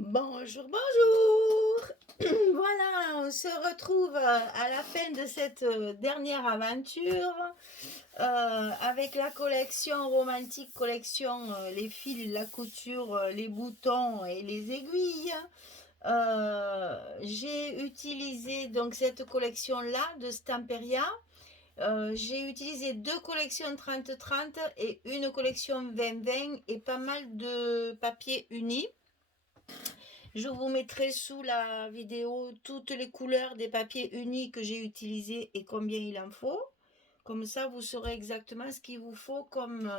Bonjour, bonjour. Voilà, on se retrouve à la fin de cette dernière aventure avec la collection romantique, collection les fils, la couture, les boutons et les aiguilles. J'ai utilisé donc cette collection-là de Stamperia. J'ai utilisé deux collections 30-30 et une collection 20-20 et pas mal de papier uni. Je vous mettrai sous la vidéo toutes les couleurs des papiers unis que j'ai utilisés et combien il en faut. Comme ça, vous saurez exactement ce qu'il vous faut comme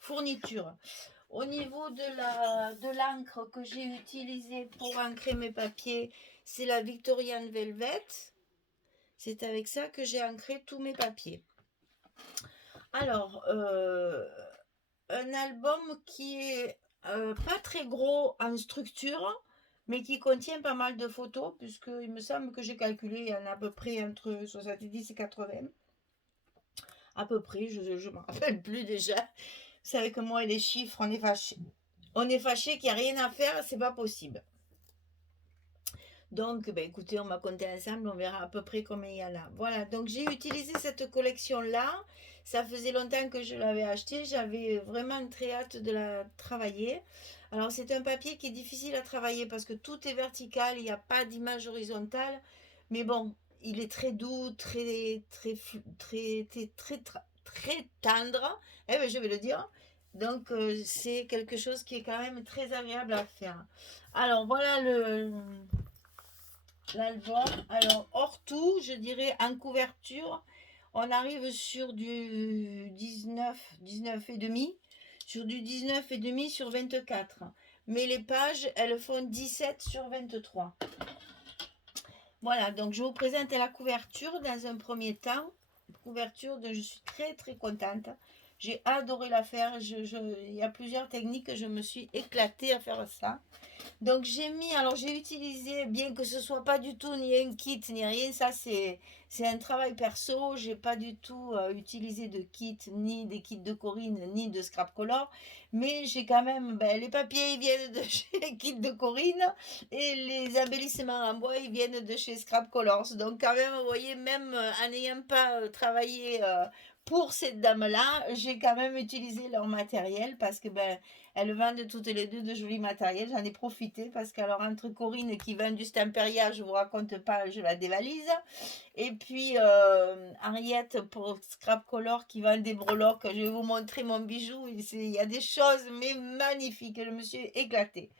fourniture. Au niveau de l'encre que j'ai utilisée pour ancrer mes papiers, c'est la Victorian Velvet. C'est avec ça que j'ai ancré tous mes papiers. Alors, un album qui est pas très gros en structure, mais qui contient pas mal de photos, puisqu'il me semble que j'ai calculé, il y en a à peu près entre 70 et 80. À peu près, je ne me rappelle plus déjà. Vous savez que moi et les chiffres, on est fâché. On est fâché qu'il n'y a rien à faire, c'est pas possible. Donc, ben, écoutez, on va compter ensemble, on verra à peu près combien il y en a. Voilà, donc j'ai utilisé cette collection-là. Ça faisait longtemps que je l'avais achetée. J'avais vraiment très hâte de la travailler. Alors, c'est un papier qui est difficile à travailler parce que tout est vertical, il n'y a pas d'image horizontale. Mais bon, il est très doux, très tendre. Eh ben, je vais le dire. Donc, c'est quelque chose qui est quand même très agréable à faire. Alors, voilà l'album. Alors, hors tout, je dirais en couverture, on arrive sur du 19 et demi, sur du 19 et demi sur 24. Mais les pages, elles font 17 sur 23. Voilà, donc je vous présente la couverture dans un premier temps. Couverture je suis très très contente. J'ai adoré la faire. Il y a plusieurs techniques, je me suis éclatée à faire ça. Donc j'ai utilisé, bien que ce soit pas du tout ni un kit ni rien, ça c'est un travail perso. J'ai pas du tout utilisé de kit, ni des kits de Corinne, ni de Scrap Color. Mais j'ai quand même, ben, les papiers ils viennent de chez Kit de Corinne et les embellissements en bois ils viennent de chez Scrap Colors. Donc quand même, vous voyez, même en n'ayant pas travaillé pour cette dame-là, j'ai quand même utilisé leur matériel parce que ben elles vendent toutes les deux de jolis matériels. J'en ai profité parce qu'alors entre Corinne qui vend du Stamperia, je vous raconte pas, je la dévalise. Et puis Henriette pour Scrap Color qui vend des breloques. Je vais vous montrer mon bijou. Il y a des choses mais magnifiques. Je me suis éclatée.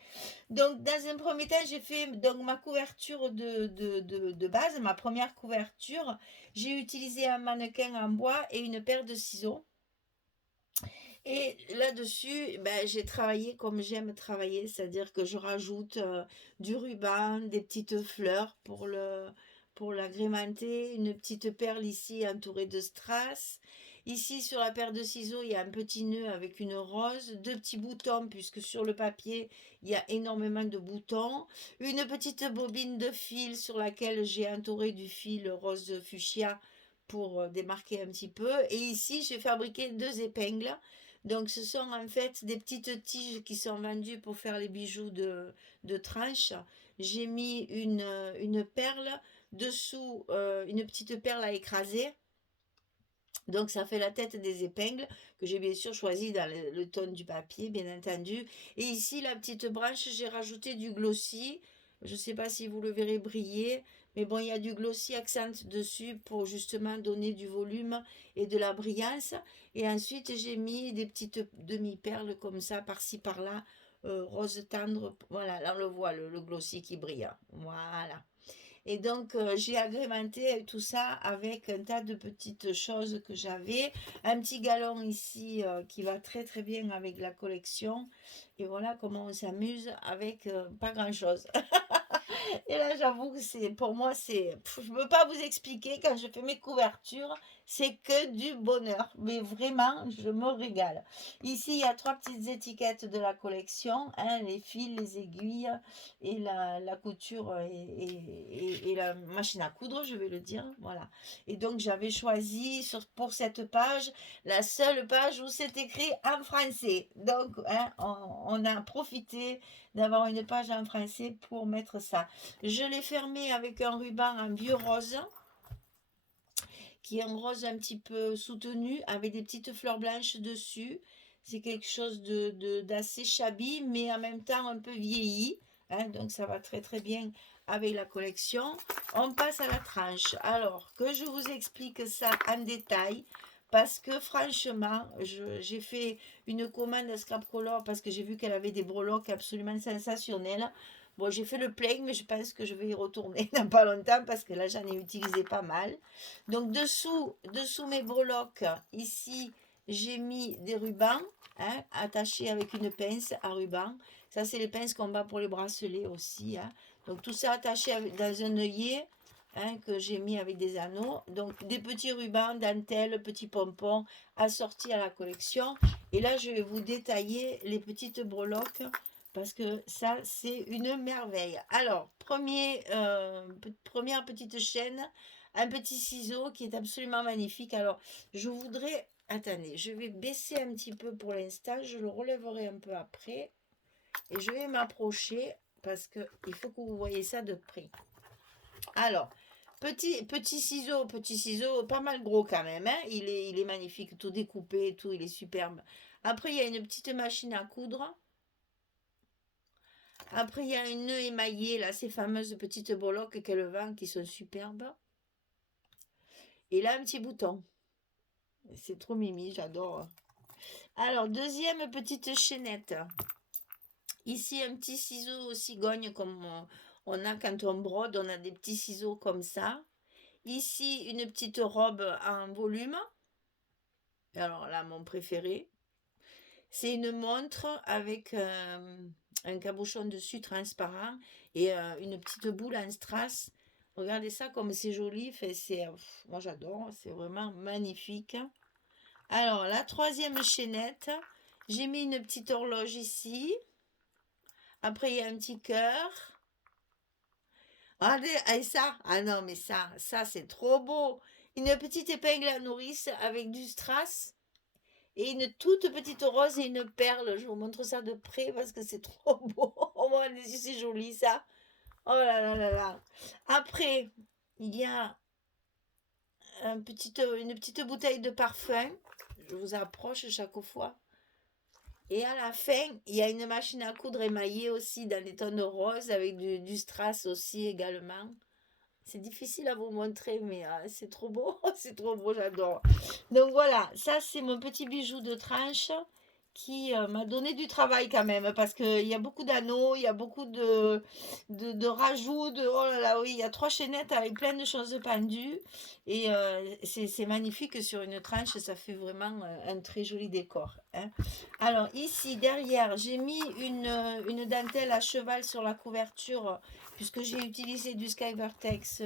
Donc dans un premier temps, j'ai fait donc ma couverture de base, ma première couverture. J'ai utilisé un mannequin en bois et une paire de ciseaux. Et là-dessus, ben, j'ai travaillé comme j'aime travailler, c'est-à-dire que je rajoute du ruban, des petites fleurs pour l'agrémenter, une petite perle ici entourée de strass. Ici, sur la paire de ciseaux, il y a un petit nœud avec une rose, deux petits boutons, puisque sur le papier, il y a énormément de boutons, une petite bobine de fil sur laquelle j'ai entouré du fil rose fuchsia pour démarquer un petit peu. Et ici, j'ai fabriqué deux épingles. Donc, ce sont en fait des petites tiges qui sont vendues pour faire les bijoux de tranche. J'ai mis une perle dessous, une petite perle à écraser. Donc, ça fait la tête des épingles que j'ai bien sûr choisi dans le ton du papier, bien entendu. Et ici, la petite branche, j'ai rajouté du glossy. Je ne sais pas si vous le verrez briller, mais bon, il y a du glossy accent dessus pour justement donner du volume et de la brillance. Et ensuite, j'ai mis des petites demi-perles comme ça, par-ci, par-là, rose tendre. Voilà, là on le voit, le glossy qui brille. Voilà. Et donc, j'ai agrémenté tout ça avec un tas de petites choses que j'avais. Un petit galon ici qui va très très bien avec la collection. Et voilà comment on s'amuse avec pas grand-chose. Et là, j'avoue que pour moi, je ne peux pas vous expliquer quand je fais mes couvertures. c'est que du bonheur. Mais vraiment, je me régale. Ici, il y a 3 petites étiquettes de la collection, hein, les fils, les aiguilles et la couture et la machine à coudre, je vais le dire. Voilà. Et donc, j'avais choisi pour cette page la seule page où c'est écrit en français. Donc, hein, on a profité d'avoir une page en français pour mettre ça. Je l'ai fermé avec un ruban en vieux rose, qui est un rose un petit peu soutenu, avec des petites fleurs blanches dessus. C'est quelque chose d'assez shabby, mais en même temps un peu vieilli. Hein, donc ça va très très bien avec la collection. On passe à la tranche. Alors, que je vous explique ça en détail, parce que franchement, j'ai fait une commande à Scrap Color parce que j'ai vu qu'elle avait des breloques absolument sensationnelles. Bon, j'ai fait le plein, mais je pense que je vais y retourner dans pas longtemps parce que là, j'en ai utilisé pas mal. Donc, dessous mes breloques, ici, j'ai mis des rubans, hein, attachés avec une pince à ruban. Ça, c'est les pinces qu'on bat pour les bracelets aussi. Hein. Donc, tout ça attaché dans un œillet, hein, que j'ai mis avec des anneaux. Donc, des petits rubans, dentelles, petits pompons assortis à la collection. Et là, je vais vous détailler les petites breloques parce que ça, c'est une merveille. Alors, première petite chaîne, un petit ciseau qui est absolument magnifique. Alors, je voudrais... Attendez, je vais baisser un petit peu pour l'instant. Je le relèverai un peu après. Et je vais m'approcher parce qu'il faut que vous voyez ça de près. Alors, petit ciseau, pas mal gros quand même. Hein. Il est magnifique, tout découpé, tout, il est superbe. Après, il y a une petite machine à coudre. Après, il y a une nœud émaillée, là, ces fameuses petites breloques qu'elle vend qui sont superbes. Et là, un petit bouton. C'est trop mimi, j'adore. Alors, deuxième petite chaînette. Ici, un petit ciseau cigogne comme on a quand on brode. On a des petits ciseaux comme ça. Ici, une petite robe en volume. Alors là, mon préféré. C'est une montre avec un cabochon dessus transparent et une petite boule en strass. Regardez ça comme c'est joli. Moi, j'adore. C'est vraiment magnifique. Alors, la troisième chaînette, j'ai mis une petite horloge ici. Après, il y a un petit cœur. Regardez, et ça, ah non, mais ça c'est trop beau. Une petite épingle à nourrice avec du strass et une toute petite rose et une perle. Je vous montre ça de près parce que c'est trop beau. Oh mon Dieu, c'est joli ça. Oh là là là là. Après, il y a une petite bouteille de parfum. Je vous approche chaque fois. Et à la fin, il y a une machine à coudre émaillée aussi dans des tonnes roses avec du strass aussi également. C'est difficile à vous montrer, mais c'est trop beau. C'est trop beau, j'adore. Donc voilà, ça c'est mon petit bijou de tranche qui m'a donné du travail quand même parce qu'il y a beaucoup d'anneaux, il y a beaucoup de rajouts. Oh là là, oui, il y a 3 chaînettes avec plein de choses pendues et c'est magnifique sur une tranche, ça fait vraiment un très joli décor. Hein. Alors ici, derrière, j'ai mis une dentelle à cheval sur la couverture puisque j'ai utilisé du Skyvertex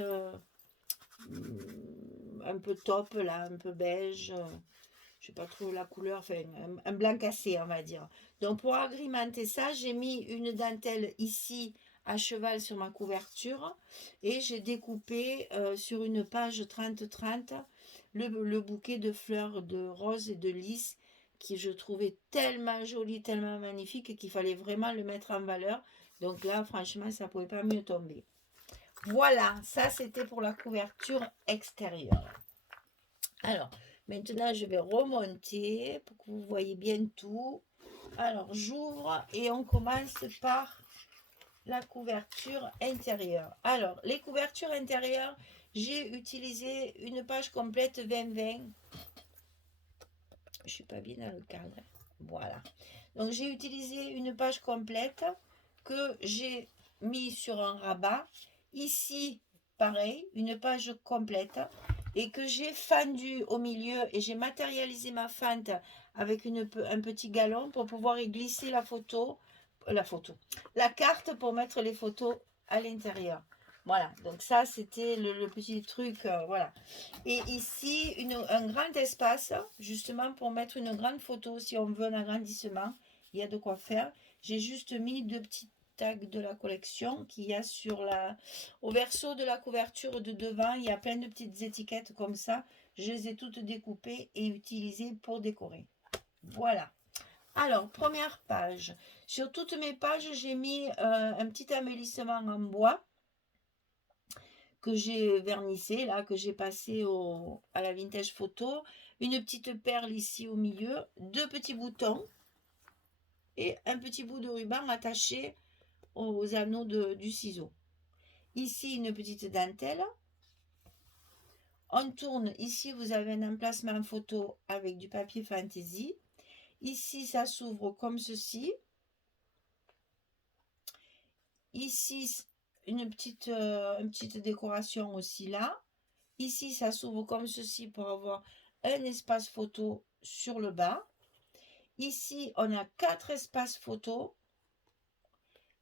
un peu top là, un peu beige. Je sais pas trop la couleur, enfin un blanc cassé on va dire. Donc pour agrémenter ça, j'ai mis une dentelle ici à cheval sur ma couverture et j'ai découpé sur une page 30-30 le bouquet de fleurs de rose et de lys qui je trouvais tellement joli, tellement magnifique qu'il fallait vraiment le mettre en valeur. Donc là, franchement, ça ne pouvait pas mieux tomber. Voilà, ça c'était pour la couverture extérieure. Alors, maintenant je vais remonter pour que vous voyez bien tout. Alors, j'ouvre et on commence par la couverture intérieure. Alors, les couvertures intérieures, j'ai utilisé une page complète 20-20. Je suis pas bien dans le cadre. Voilà. Donc, j'ai utilisé une page complète que j'ai mis sur un rabat. Ici, pareil, une page complète et que j'ai fendu au milieu et j'ai matérialisé ma fente avec un petit galon pour pouvoir y glisser la carte pour mettre les photos à l'intérieur. Voilà, donc ça c'était le petit truc, voilà. Et ici, un grand espace, justement pour mettre une grande photo, si on veut un agrandissement, il y a de quoi faire. J'ai juste mis deux petits tags de la collection qu'il y a au verso de la couverture de devant, il y a plein de petites étiquettes comme ça. Je les ai toutes découpées et utilisées pour décorer. Voilà. Alors, première page. Sur toutes mes pages, j'ai mis un petit embellissement en bois que j'ai vernissé, là, que j'ai passé à la vintage photo. Une petite perle ici au milieu, deux petits boutons et un petit bout de ruban attaché aux anneaux du ciseau. Ici, une petite dentelle. On tourne. Ici, vous avez un emplacement photo avec du papier fantaisie. Ici, ça s'ouvre comme ceci. Ici, une petite décoration aussi là. Ici, ça s'ouvre comme ceci pour avoir un espace photo sur le bas. Ici, on a 4 espaces photo.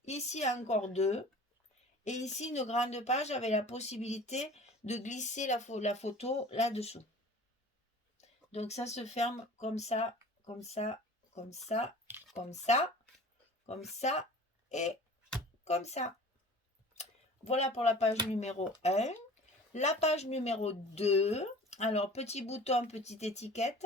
Ici, encore 2. Et ici, une grande page avec la possibilité de glisser la photo là-dessous. Donc, ça se ferme comme ça, comme ça, comme ça, comme ça, comme ça et comme ça. Voilà pour la page numéro 1. La page numéro 2. Alors, petit bouton, petite étiquette.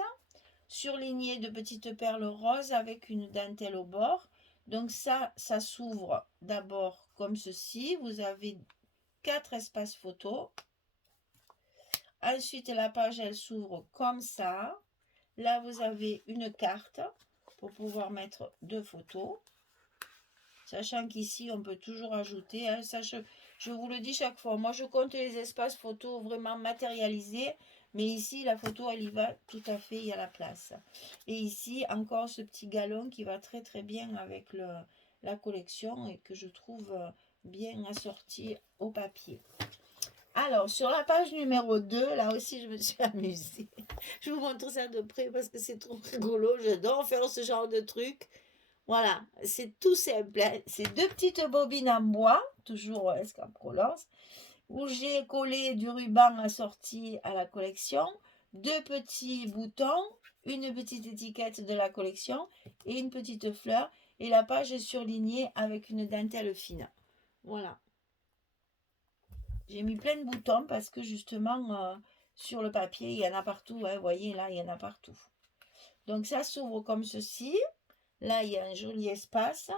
Surligné de petites perles roses avec une dentelle au bord. Donc ça s'ouvre d'abord comme ceci. Vous avez 4 espaces photos. Ensuite, la page, elle s'ouvre comme ça. Là, vous avez une carte pour pouvoir mettre 2 photos. Sachant qu'ici, on peut toujours ajouter. Hein, ça, je vous le dis chaque fois. Moi, je compte les espaces photos vraiment matérialisés. Mais ici, la photo, elle y va tout à fait, il y a la place. Et ici, encore ce petit galon qui va très très bien avec la collection et que je trouve bien assorti au papier. Alors, sur la page numéro 2, là aussi, je me suis amusée. Je vous montre ça de près parce que c'est trop rigolo. J'adore faire ce genre de truc. Voilà, c'est tout simple. Hein. C'est 2 petites bobines en bois, toujours Escape-Colors, où j'ai collé du ruban assorti à la collection, 2 petits boutons, une petite étiquette de la collection et une petite fleur. Et la page est surlignée avec une dentelle fine. Voilà. J'ai mis plein de boutons parce que justement, sur le papier, il y en a partout. Hein, vous voyez, là, il y en a partout. Donc, ça s'ouvre comme ceci. Là, il y a un joli espace.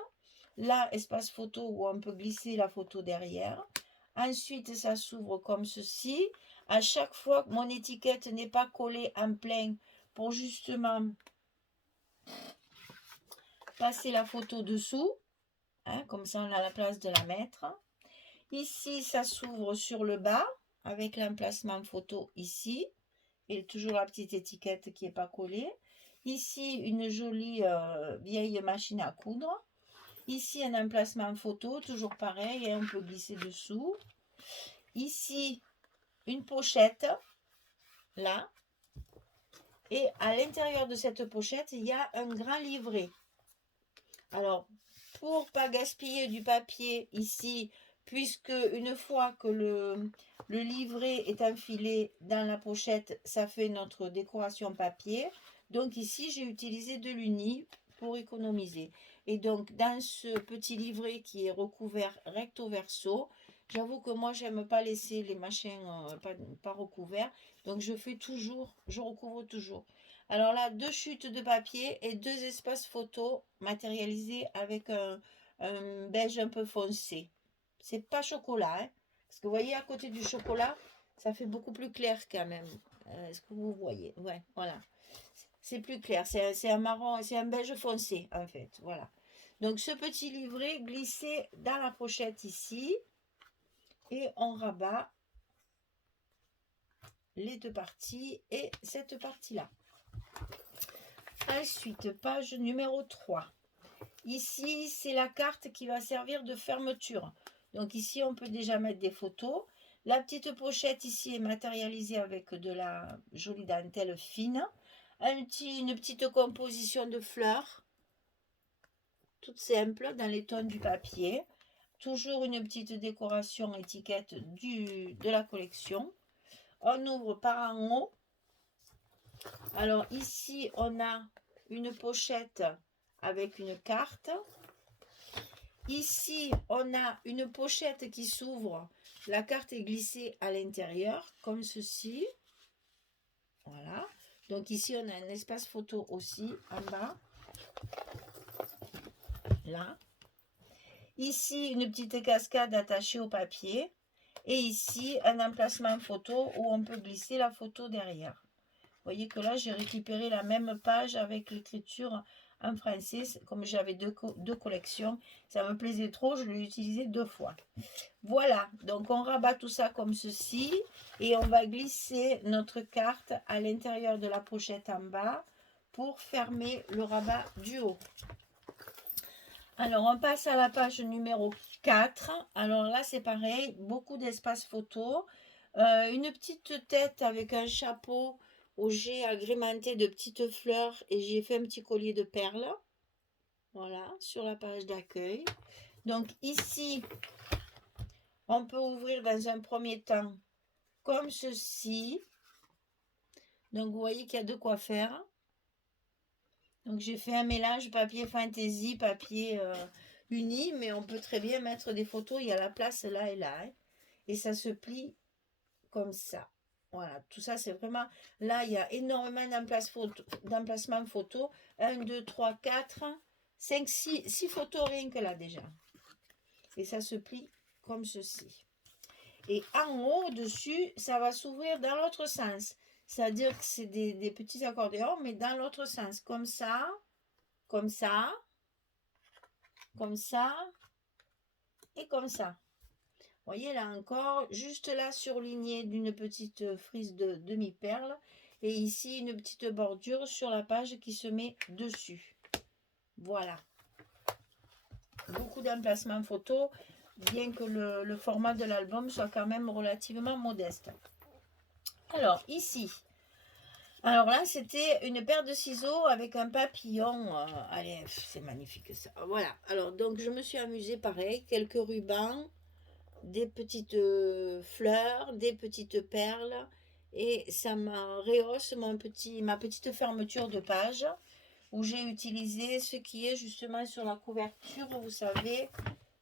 Là, espace photo où on peut glisser la photo derrière. Ensuite, ça s'ouvre comme ceci. À chaque fois que mon étiquette n'est pas collée en plein pour justement passer la photo dessous. Hein, comme ça, on a la place de la mettre. Ici, ça s'ouvre sur le bas avec l'emplacement photo ici. Et toujours la petite étiquette qui n'est pas collée. Ici, une jolie vieille machine à coudre. Ici, un emplacement photo, toujours pareil, et on peut glisser dessous. Ici, une pochette, là. Et à l'intérieur de cette pochette, il y a un grand livret. Alors, pour pas gaspiller du papier ici, puisque une fois que le livret est enfilé dans la pochette, ça fait notre décoration papier. Donc ici, j'ai utilisé de l'uni pour économiser. Et donc, dans ce petit livret qui est recouvert recto verso, j'avoue que moi, j'aime pas laisser les machins pas recouverts. Donc, je recouvre toujours. Alors là, 2 chutes de papier et 2 espaces photos matérialisés avec un beige un peu foncé. C'est pas chocolat, hein, parce que vous voyez, à côté du chocolat, ça fait beaucoup plus clair quand même. Est-ce que vous voyez? Ouais, voilà. C'est plus clair. C'est un marron, c'est un beige foncé, en fait. Voilà. Donc, ce petit livret glissé dans la pochette ici. Et on rabat les 2 parties et cette partie-là. Ensuite, page numéro 3. Ici, c'est la carte qui va servir de fermeture. Donc ici, on peut déjà mettre des photos. La petite pochette ici est matérialisée avec de la jolie dentelle fine. Une petite composition de fleurs, toute simple, dans les tons du papier. toujours une petite décoration étiquette de la collection. On ouvre par en haut. Alors ici, on a une pochette avec une carte. Ici, on a une pochette qui s'ouvre. La carte est glissée à l'intérieur, comme ceci. Voilà. Donc ici, on a un espace photo aussi en bas. Là. Ici, une petite cascade attachée au papier. Et ici, un emplacement photo où on peut glisser la photo derrière. Vous voyez que là, j'ai récupéré la même page avec l'écriture en français. Comme j'avais deux collections, ça me plaisait trop, je l'ai utilisé 2 fois. Voilà, donc on rabat tout ça comme ceci. Et on va glisser notre carte à l'intérieur de la pochette en bas pour fermer le rabat du haut. Alors, on passe à la page numéro 4. Alors là, c'est pareil, beaucoup d'espace photo. Une petite tête avec un chapeau où j'ai agrémenté de petites fleurs et j'ai fait un petit collier de perles. Voilà, sur la page d'accueil. Donc ici, on peut ouvrir dans un premier temps comme ceci. Donc vous voyez qu'il y a de quoi faire. Donc j'ai fait un mélange papier fantaisie, papier uni, mais on peut très bien mettre des photos, il y a la place là et là. Hein. Et ça se plie comme ça. Voilà, tout ça c'est vraiment... Là, il y a énormément d'emplacements photos. 1, 2, 3, 4, 5, 6 photos rien que là déjà. Et ça se plie comme ceci. Et en haut, dessus, ça va s'ouvrir dans l'autre sens. C'est-à-dire que c'est des petits accordéons, mais dans l'autre sens. Comme ça, comme ça, comme ça, et comme ça. Vous voyez là encore, juste là surligné d'une petite frise de demi-perle. Et ici, une petite bordure sur la page qui se met dessus. Voilà. Beaucoup d'emplacements photos, bien que le format de l'album soit quand même relativement modeste. Alors, ici. Alors là, c'était une paire de ciseaux avec un papillon. Allez, c'est magnifique ça. Voilà. Alors, donc, je me suis amusée pareil. Quelques rubans, des petites fleurs, des petites perles. Et ça m'a rehausse ma petite fermeture de page où j'ai utilisé ce qui est justement sur la couverture. Vous savez,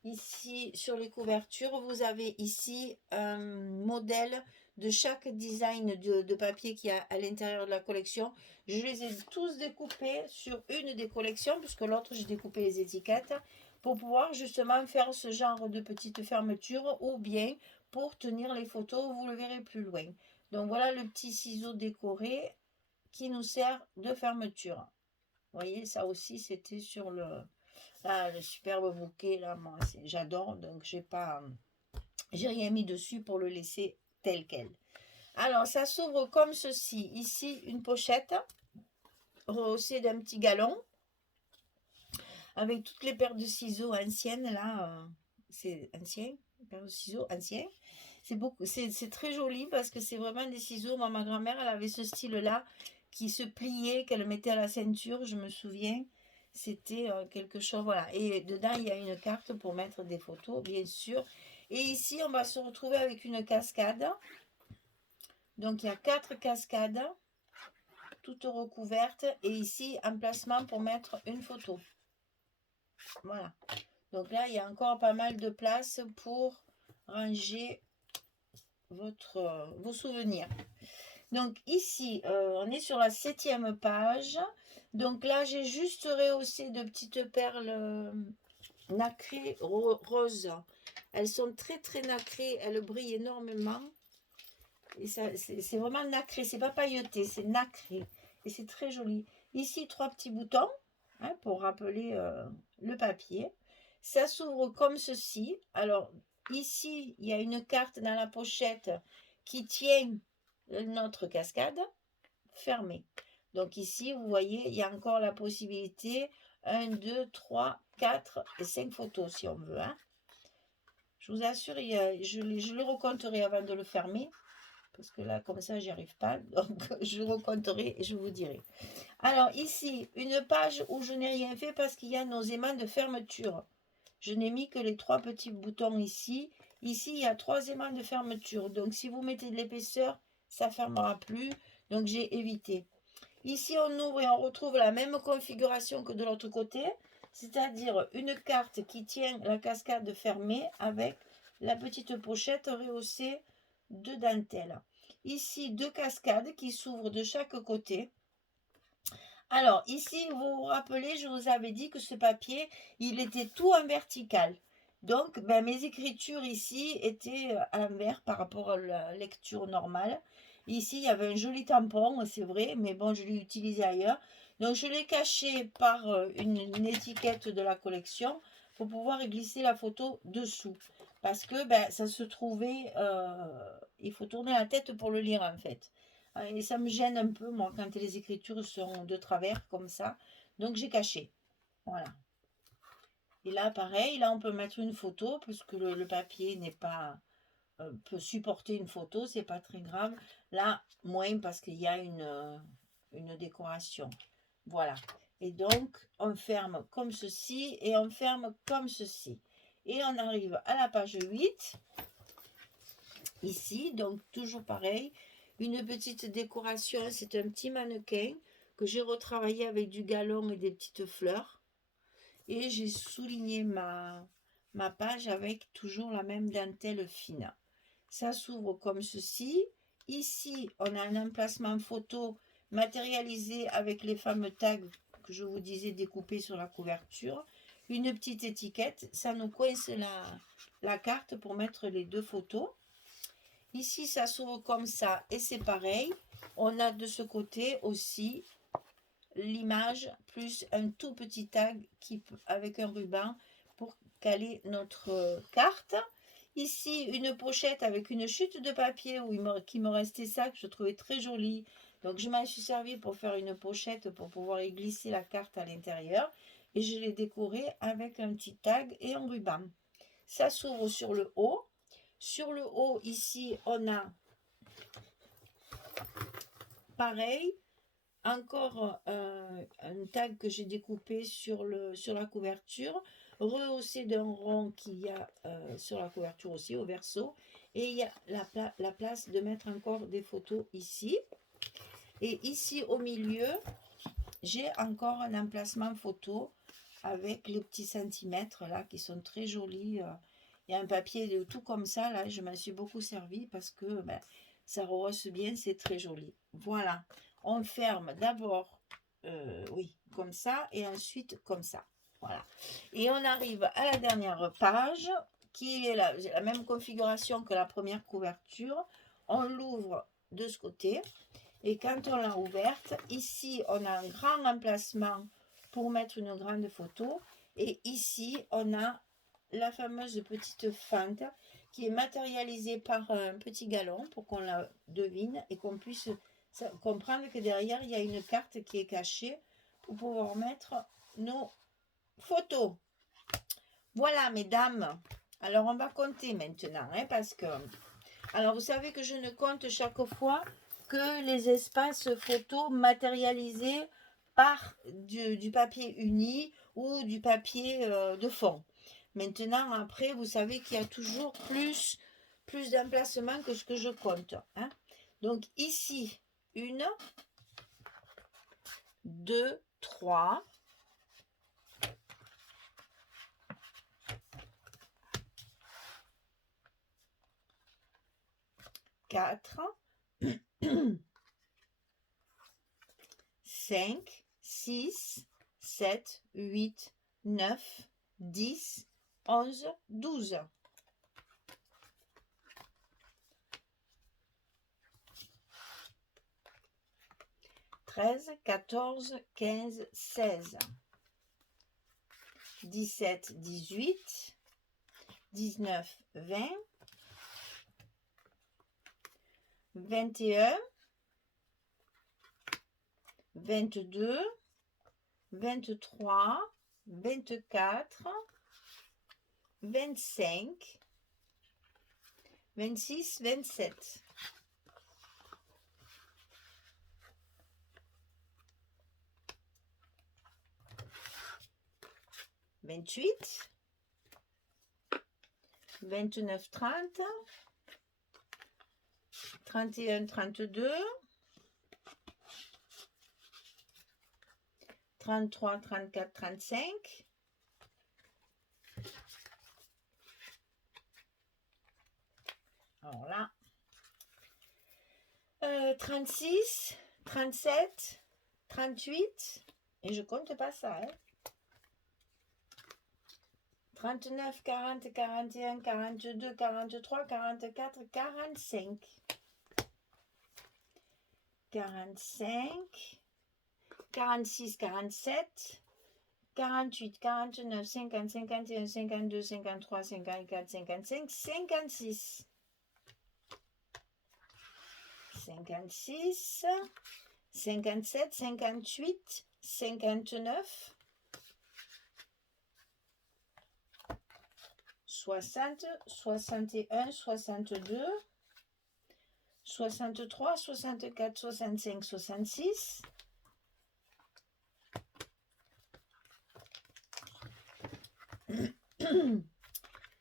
ici, sur les couvertures, vous avez ici un modèle de chaque design de papier qu'il y a à l'intérieur de la collection. Je les ai tous découpés sur une des collections, puisque l'autre, j'ai découpé les étiquettes, pour pouvoir justement faire ce genre de petite fermeture, ou bien pour tenir les photos, vous le verrez plus loin. Donc voilà le petit ciseau décoré qui nous sert de fermeture. Vous voyez, ça aussi, c'était sur le superbe bouquet, là, moi, j'adore, donc j'ai rien mis dessus pour le laisser tel quel. Alors, ça s'ouvre comme ceci. Ici, une pochette rehaussée d'un petit galon avec toutes les paires de ciseaux anciennes, là, c'est ancien, paires de ciseaux anciens. C'est très joli parce que c'est vraiment des ciseaux. Moi, ma grand-mère, elle avait ce style-là qui se pliait, qu'elle mettait à la ceinture, je me souviens. C'était quelque chose, voilà. Et dedans, il y a une carte pour mettre des photos, bien sûr. Et ici, on va se retrouver avec une cascade. Donc, il y a 4 cascades, toutes recouvertes. Et ici, un placement pour mettre une photo. Voilà. Donc là, il y a encore pas mal de place pour ranger vos souvenirs. Donc ici, on est sur la 7e page. Donc là, j'ai juste rehaussé de petites perles nacrées roses. Elles sont très très nacrées, elles brillent énormément. Et c'est vraiment nacré, c'est pas pailleté, c'est nacré. Et c'est très joli. Ici, 3 petits boutons hein, pour rappeler le papier. Ça s'ouvre comme ceci. Alors ici, il y a une carte dans la pochette qui tient notre cascade fermée. Donc ici, vous voyez, il y a encore la possibilité 1, 2, 3, 4 et 5 photos si on veut. Hein. Je vous assure, je le recompterai avant de le fermer. Parce que là, comme ça, j'y arrive pas. Donc, je recompterai et je vous dirai. Alors ici, une page où je n'ai rien fait parce qu'il y a nos aimants de fermeture. je n'ai mis que les 3 petits boutons ici. Ici, il y a 3 aimants de fermeture. Donc, si vous mettez de l'épaisseur, ça ne fermera plus. Donc, j'ai évité. Ici, on ouvre et on retrouve la même configuration que de l'autre côté. C'est-à-dire une carte qui tient la cascade fermée avec la petite pochette rehaussée de dentelle. Ici, 2 cascades qui s'ouvrent de chaque côté. Alors, ici, vous vous rappelez, je vous avais dit que ce papier, il était tout en vertical. Donc, ben, mes écritures ici étaient à l'envers par rapport à la lecture normale. Ici, il y avait un joli tampon, c'est vrai, mais bon, je l'ai utilisé ailleurs. Donc, je l'ai caché par une étiquette de la collection pour pouvoir y glisser la photo dessous. Parce que ben, ça se trouvait, il faut tourner la tête pour le lire en fait. Et ça me gêne un peu, moi, quand les écritures sont de travers, comme ça. Donc, j'ai caché. Voilà. Et là, pareil, là, on peut mettre une photo, puisque le papier n'est pas... peut supporter une photo, c'est pas très grave. Là, moins, parce qu'il y a une décoration. Voilà. Et donc, on ferme comme ceci, et on ferme comme ceci. Et on arrive à la page 8. Ici, donc toujours pareil, une petite décoration, c'est un petit mannequin que j'ai retravaillé avec du galon et des petites fleurs. Et j'ai souligné ma page avec toujours la même dentelle fine. Ça s'ouvre comme ceci. Ici, on a un emplacement photo matérialisé avec les fameux tags que je vous disais découpés sur la couverture. Une petite étiquette, ça nous coince la carte pour mettre les 2 photos. Ici, ça s'ouvre comme ça et c'est pareil. On a de ce côté aussi l'image plus un tout petit tag avec un ruban pour caler notre carte. Ici, une pochette avec une chute de papier qui me restait ça, que je trouvais très jolie. Donc, je m'en suis servi pour faire une pochette pour pouvoir y glisser la carte à l'intérieur. Et je l'ai décorée avec un petit tag et un ruban. Ça s'ouvre sur le haut. Sur le haut, ici, on a pareil, encore un tag que j'ai découpé sur la couverture, rehaussé d'un rond qu'il y a sur la couverture aussi, au verso. Et il y a la place de mettre encore des photos ici. Et ici, au milieu, j'ai encore un emplacement photo avec les petits centimètres là qui sont très jolis. Il y a un papier tout comme ça là, je m'en suis beaucoup servi parce que ben, ça rehausse bien, c'est très joli. Voilà, on ferme d'abord, oui, comme ça et ensuite comme ça. Voilà. Et on arrive à la dernière page qui est la même configuration que la première couverture. On l'ouvre de ce côté. Et quand on l'a ouverte, ici, on a un grand emplacement pour mettre une grande photo. Et ici, on a la fameuse petite fente qui est matérialisée par un petit galon pour qu'on la devine et qu'on puisse comprendre que derrière, il y a une carte qui est cachée pour pouvoir mettre nos photos. Voilà, mesdames. Alors, on va compter maintenant, hein, parce que... Alors, vous savez que je ne compte chaque fois que les espaces photos matérialisés par du papier uni ou du papier de fond. Maintenant, après, vous savez qu'il y a toujours plus d'emplacements que ce que je compte. Hein. Donc, ici, 1, 2, 3, 4, 5, 6, 7, 8, 9, 10, 11, 12. 13, 14, 15, 16, 17, 18, 19, 20, 21, 22, 23, 24, 25, 26, 27. 28, 29, 30, 31, 32, 33, 34, 35, 36, 37, 38, et je compte pas ça, hein. 39, 40, 41, 42, 43, 44, 45. 45, 46, 47, 48, 49, 50, 51, 52, 53, 54, 55, 56. 56, 57, 58, 59, 60, 61, 62, 63, 64, 65, 66,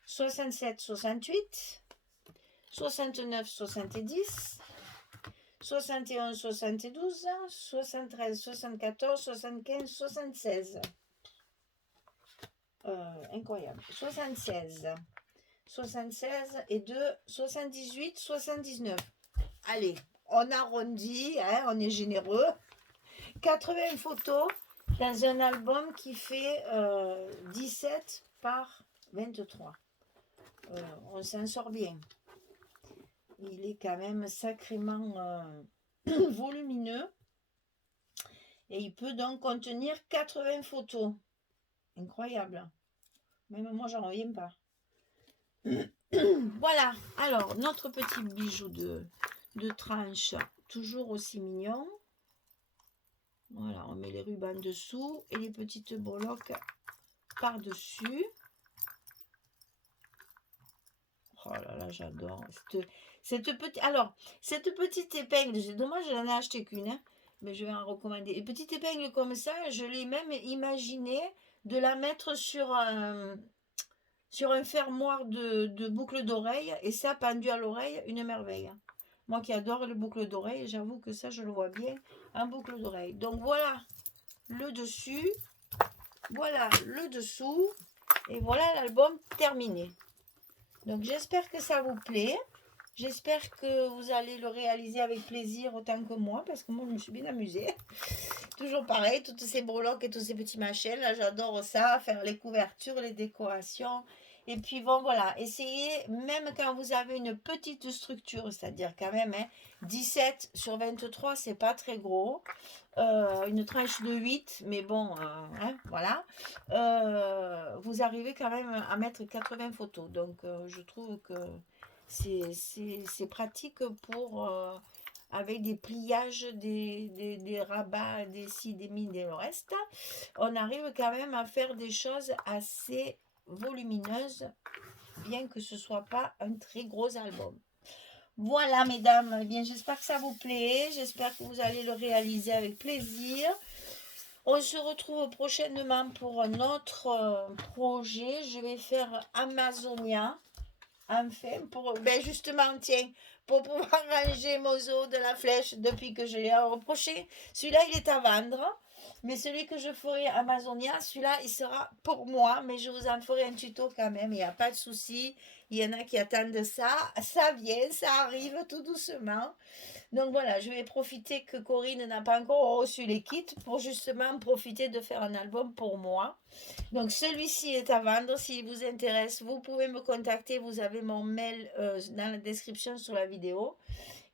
67, 68, 69, 70, 71, 72, 73, 74, 75, 76. Incroyable. 76. 76 et 2, 78, 79. Allez, on arrondit, hein, on est généreux. 80 photos dans un album qui fait 17 par 23. On s'en sort bien. Il est quand même sacrément volumineux. Et il peut donc contenir 80 photos. Incroyable. Même moi, j'en reviens pas. Voilà. Alors, notre petit bijou de tranche, toujours aussi mignon. Voilà, on met les rubans dessous et les petites breloques par-dessus. Oh là là, j'adore. Cette petite épingle, c'est dommage, je n'en ai acheté qu'une, hein, mais je vais en recommander. Une petite épingle comme ça, je l'ai même imaginé de la mettre sur un fermoir de boucles d'oreilles, et ça, pendu à l'oreille, une merveille. Moi qui adore les boucles d'oreilles, j'avoue que ça, je le vois bien en boucle d'oreille. Donc voilà le dessus, voilà le dessous, et voilà l'album terminé. Donc j'espère que ça vous plaît. J'espère que vous allez le réaliser avec plaisir autant que moi, parce que moi je me suis bien amusée. Toujours pareil, toutes ces breloques et tous ces petits machins, là j'adore ça, faire les couvertures, les décorations. Et puis bon voilà, essayez, même quand vous avez une petite structure, c'est-à-dire quand même 17 sur 23, c'est pas très gros. Une tranche de 8, mais bon, voilà. Vous arrivez quand même à mettre 80 photos. Donc je trouve que c'est pratique pour avec des pliages, des rabats, des ci, des mi, des le reste. On arrive quand même à faire des choses assez volumineuses, bien que ce soit pas un très gros album. Voilà mesdames, eh bien j'espère que ça vous plaît, j'espère que vous allez le réaliser avec plaisir. On se retrouve prochainement pour un autre projet. Je vais faire Amazonia. Enfin, justement, tiens, pour pouvoir ranger mon zoo de la flèche depuis que je l'ai reproché. Celui-là, il est à vendre. Mais celui que je ferai Amazonia, celui-là, il sera pour moi. Mais je vous en ferai un tuto quand même. Il n'y a pas de souci. Il y en a qui attendent ça. Ça vient, ça arrive tout doucement. Donc voilà, je vais profiter que Corinne n'a pas encore reçu les kits pour justement profiter de faire un album pour moi. Donc celui-ci est à vendre. S'il vous intéresse, vous pouvez me contacter. Vous avez mon mail dans la description sur la vidéo.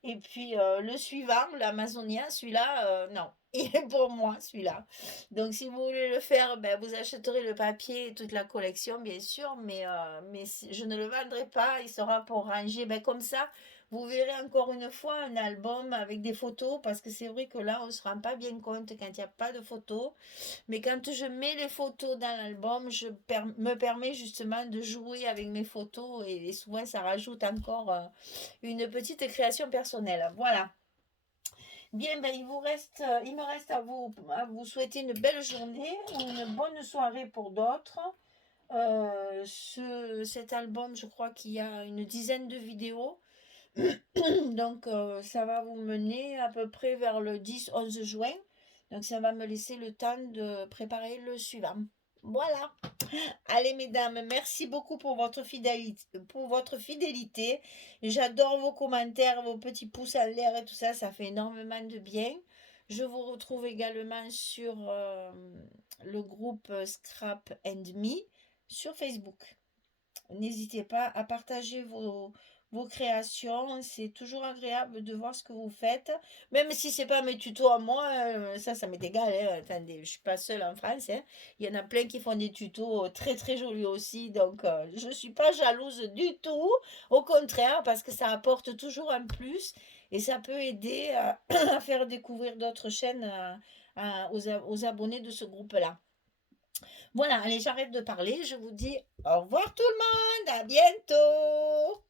Et puis le suivant, l'Amazonia, celui-là, non, il est pour moi, celui-là. Donc si vous voulez le faire, vous achèterez le papier et toute la collection, bien sûr, mais je ne le vendrai pas. Il sera pour ranger, comme ça. Vous verrez encore une fois un album avec des photos, parce que c'est vrai que là, on ne se rend pas bien compte quand il n'y a pas de photos. Mais quand je mets les photos dans l'album, me permet justement de jouer avec mes photos, et souvent ça rajoute encore une petite création personnelle. Voilà. Bien, il me reste à vous souhaiter une belle journée, une bonne soirée pour d'autres. Cet album, je crois qu'il y a une dizaine de vidéos. Donc, ça va vous mener à peu près vers le 10-11 juin. Donc, ça va me laisser le temps de préparer le suivant. Voilà. Allez, mesdames, merci beaucoup pour votre fidélité. J'adore vos commentaires, vos petits pouces en l'air et tout ça. Ça fait énormément de bien. Je vous retrouve également sur le groupe Scrap and Me sur Facebook. N'hésitez pas à partager vos créations. C'est toujours agréable de voir ce que vous faites. Même si c'est pas mes tutos à moi, ça m'est égal, hein. Attendez, je suis pas seule en France, hein. Il y en a plein qui font des tutos très très jolis aussi. Donc, je suis pas jalouse du tout. Au contraire, parce que ça apporte toujours un plus. Et ça peut aider à faire découvrir d'autres chaînes aux abonnés de ce groupe-là. Voilà, allez, j'arrête de parler. Je vous dis au revoir tout le monde. À bientôt.